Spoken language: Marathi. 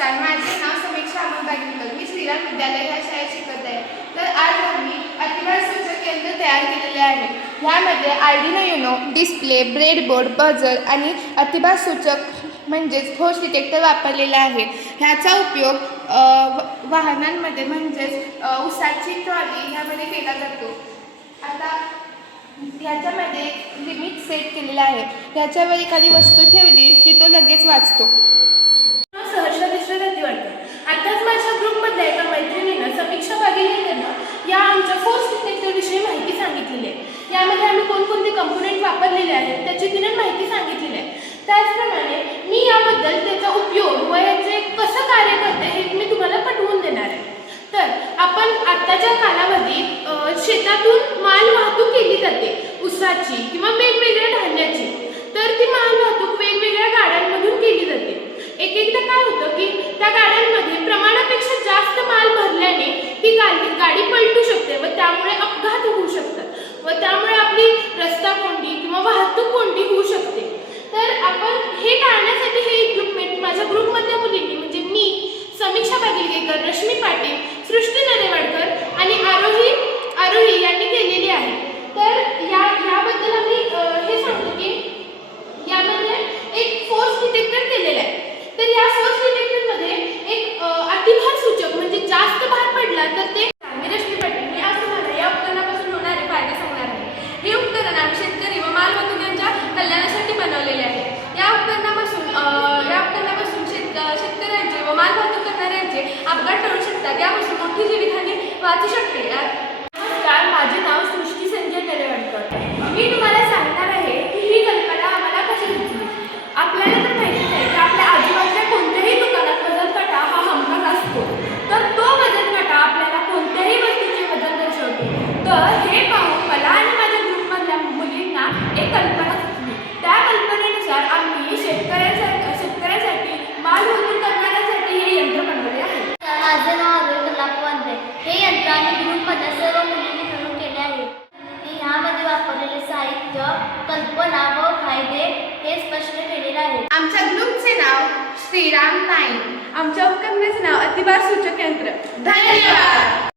नमस्कार, माझे नाव समीक्षा अमोल. मी श्रीराम विद्यालय या शाळेत शिकत आहे. तर आज आम्ही अतिभार सूचक यंत्र तयार केलेले आहे. ह्यामध्ये Arduino Uno, display, breadboard, buzzer आणि अतिभार सूचक म्हणजेच फोर्स डिटेक्टर वापरलेला आहे. ह्याचा उपयोग वाहनांमध्ये म्हणजेच उसाची ट्रॉली ह्यामध्ये केला जातो. आता ह्याच्यामध्ये लिमिट सेट केलेला आहे. ह्याच्यावर एखादी वस्तू ठेवली की तो लगेच वाचतो. सहर्ष दिसण्यासाठी वाटतं. आताच माझ्या ग्रुपमधल्या एका मैत्रिणीनं समीक्षा बागेलीनं या आमच्या फोर्स डिटेक्टरविषयी माहिती सांगितलेली आहे. यामध्ये आम्ही कोणकोणते कंपोनेंट वापरलेले आहेत त्याची तिने माहिती सांगितलेली आहे. त्याचप्रमाणे मी याबद्दल त्याचा उपयोग व याचे कसं कार्य करते हे मी तुम्हाला पटवून देणार आहे. तर आपण आत्ताच्या कालावधीत शेतातून माल वाहतूक केली जाते उसाची किंवा वेगवेगळ्या धान्याची. तर ती माल वाहतूक वेगवेगळ्या गाड्यांमधून केली जाते. एकदा काय होतं की त्या गाड्यांमध्ये प्रमाणापेक्षा जास्त माल भरल्याने ती गाडी पलटू शकते व त्यामुळे अपघात होऊ शकतात व त्यामुळे आपली रस्ता कोंडी किंवा वाहतूक कोंडी होऊ शकते. तर आपण हे टाळण्यासाठी हे इक्विपमेंट माझ्या ग्रुपमधल्या मुलींनी म्हणजे मी, समीक्षा बागिलगेकर, रश्मी पाटील, सृष्टी नरेवाडकर आणि आरोही यांनी केलेली आहे. तर याबद्दल आम्ही हे सांगतो की यामध्ये एक फोर्स डिटेक्टर केलेला आहे. तर या फोर्स डिटेक्टरमध्ये एक अतिभार सूचक म्हणजे जास्त भार पडला तर ते रश्मी पाटील मी आज तुम्हाला या उपकरणापासून होणारे फायदे सांगणार आहे. हे उपकरण आम्ही शेतकरी व मालवाहतूक यांच्या कल्याणासाठी बनवलेले आहे. या उपकरणापासून शेतकऱ्यांचे व मालवाहतूक करणाऱ्यांचे अपघात टळू शकतात. यापासून मोठी जीवितहानी वाचू शकते. नमस्कार, माझे नाव सृष्टी संजय नरेवाडकर. मी तुम्हाला सांगणार आहे की ही कल्पना आम्हाला कशी सुचली. आपल्याला तर माहितीच आहे की आपल्या आजूबाजूच्या कोणत्याही दुकानात वजन काटा हा हमखास असतो. तर तो वजन काटा आपल्याला कोणत्याही वस्तूचे वजन दर्शवतो. तर हे पाहून मला आणि माझ्या ग्रुपमधल्या मुलींना एक कल्पना सुचली. त्या कल्पनेनुसार आम्ही शेतकऱ्यासाठी माल वाहतूक करणाऱ्यांसाठी हे यंत्र बनवले आहे. माझे नाव आरोही. हे यंत्र आम्ही ग्रुपमधल्या सर्व मुलींनी मिळून केले आहे. ह्यामध्ये वापरलेले साहित्य, कल्पना व फायदे हे स्पष्ट केलेले आहे. आमच्या ग्रुपचे नाव श्रीराम नाईक. आमच्या उपकरणाचे नाव अतिभार सूचक यंत्र. धन्यवाद.